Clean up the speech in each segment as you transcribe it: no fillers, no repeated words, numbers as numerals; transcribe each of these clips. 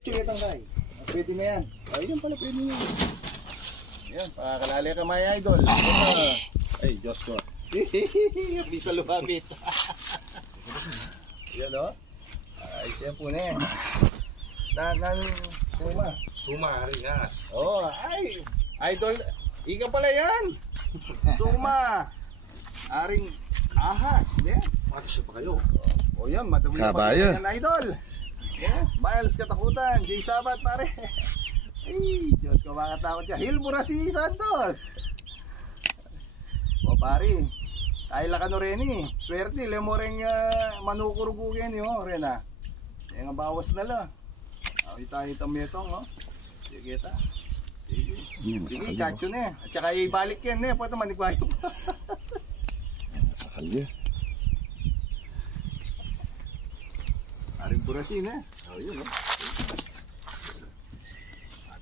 Chikitang kay. Pwede na yan. Ayun pala, pwede na yan. Ayan, pakakalali ka mga idol. Ay, Diyos ko. Bisa lumabit. Yan o. Ay, siya po na yan. Suma. Suma, ringas. Oh, ay. Idol. Ika pala yan. Suma. Aring ahas. Yan. Matisya pa kayo. O yan, madami na Kabayo. yan, idol. Yeah, Miles Katakutan, Jay Sabat pare. Ay, Diyos ko makatakot ka. Hilbura si Santos. O pare, Kayla ka no rin eh. Swerte, lemo rin manukurugugin yun rin ah. Yan nga bawas na la. Kita metong no. Sige kita. Sige, kacho na eh. At saka ibalik yan eh. Pwede manikwayo pa. Sa kalye. Aring burasin eh. Oh, yun oh.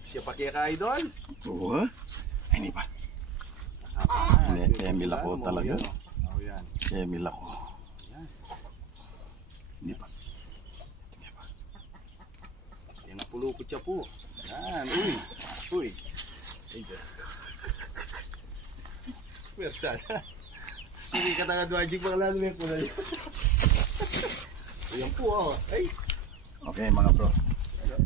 Siya pa kaya ka idol. Oo ha? Ay, hindi pa. Emil ako talaga. Oh, yan. Emil ako. Yan. Hindi pa. Yan ang pulukot siya po. Yan. Uy. Uy. Ay, Diyos. Mersan. Hindi ka taga-dwajig pa kalalo yung kulay. Ayan po oh. Ay. Okay mga bro.